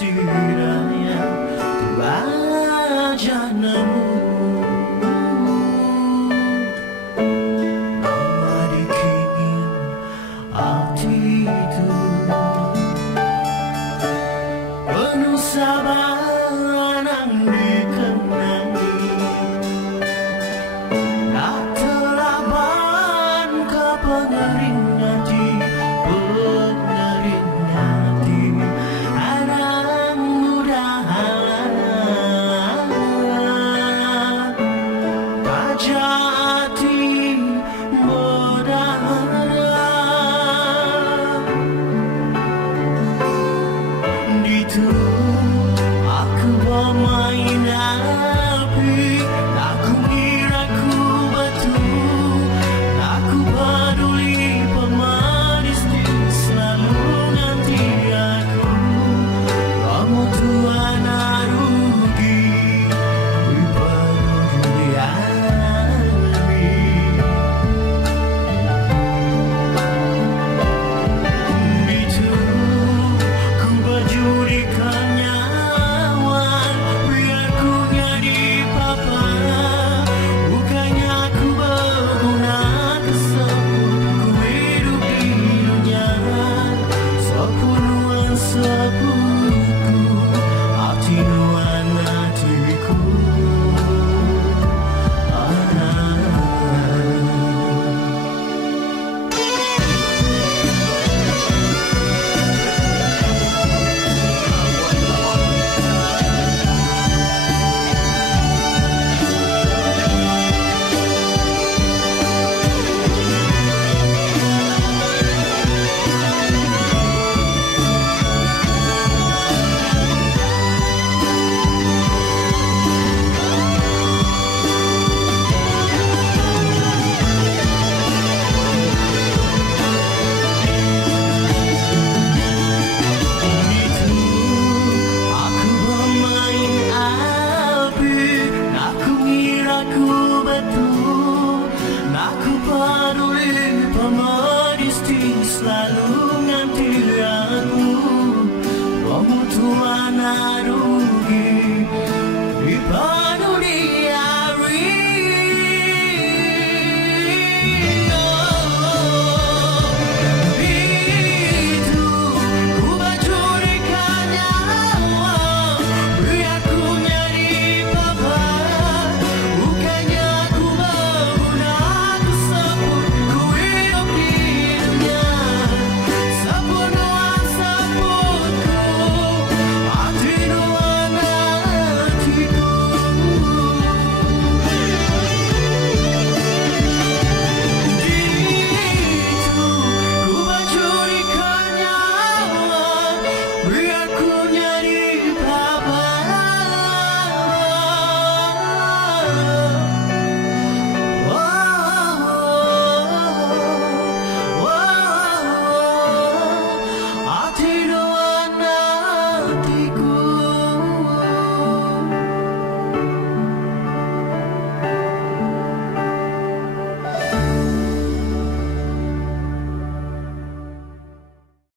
kasih raya wajah nemu nama dikirim hati itu penuh sabaran yang dikenangi tak terlaban ke pengering hati anak muda baca hati berdarah itu aku bermain api aku kira ku betul aku peduli pemanis selalu nanti aku kamu Tuhan rugi peduli itu ku berjudikan nyawa biar ku jadi papa bukannya aku berguna kesemput ku hidup di dunia sepenuhan sepuluhku hati nuan hatiku selalu nanti aku kamu Tuhan rugi di dunia itu ku berjudikan nyawa biar ku jadi papa bukannya aku berguna kesebut ku hidup di dunia sepenuhan sebutku hati nuan hatiku itu ku berjudikan nyawa biar ku